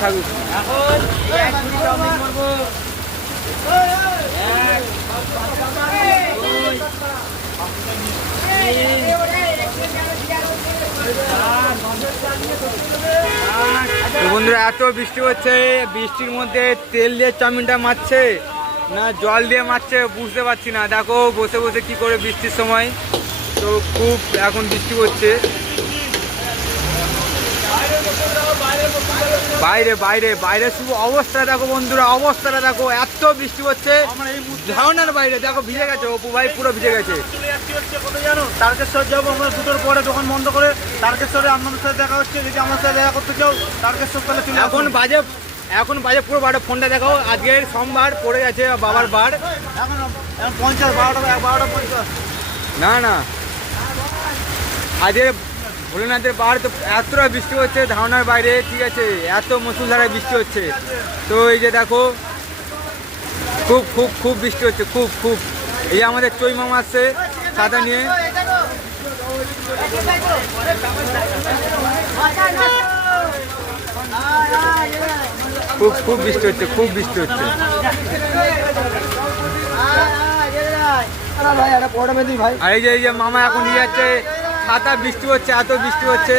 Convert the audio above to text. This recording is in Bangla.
ঠাকুর বন্ধুরা, এত বৃষ্টি হচ্ছে, বৃষ্টির মধ্যে তেল দিয়ে চাউমিনটা মারছে না জল দিয়ে মারছে বুঝতে পারছি না। দেখো বসে বসে কি করে বৃষ্টির সময়, তো খুব এখন বৃষ্টি হচ্ছে। বাইরে বাইরে বাইরে শুধু অবস্থাটা দেখো বন্ধুরা, অবস্থাটা দেখো, এত বৃষ্টি হচ্ছে ধারণার বাইরে। দেখো ভিজে গেছে অপু ভাই, পুরো ভিজে গেছে। তারকেশ্বর যাবো আমরা 2টোর পরে দোকান বন্ধ করে। তারকেশ্বরে আপনাদের সাথে দেখা হচ্ছে, যদি আমার সাথে দেখা করতে চাও তারকেশ্বর তাহলে চলে আসুন। এখন বাজে পুরো 12টা। ফোনটা দেখাও, আজকের সোমবার পড়ে গেছে বাবার বার। এখন 50 12টা 50 না না, আজকের ভোলেনাথের বার, তো এতটা বৃষ্টি হচ্ছে ধারণার বাইরে, ঠিক আছে, এত মুষলধারায় বৃষ্টি হচ্ছে। তো এই যে দেখো খুব খুব খুব বৃষ্টি হচ্ছে, খুব খুব। এই আমাদের চৈ মামা আসছে ছাতা নিয়ে। খুব খুব বৃষ্টি হচ্ছে, খুব বৃষ্টি হচ্ছে। আর এই যে মামা এখন নিয়ে যাচ্ছে ছাতা, বৃষ্টি হচ্ছে, এত বৃষ্টি হচ্ছে।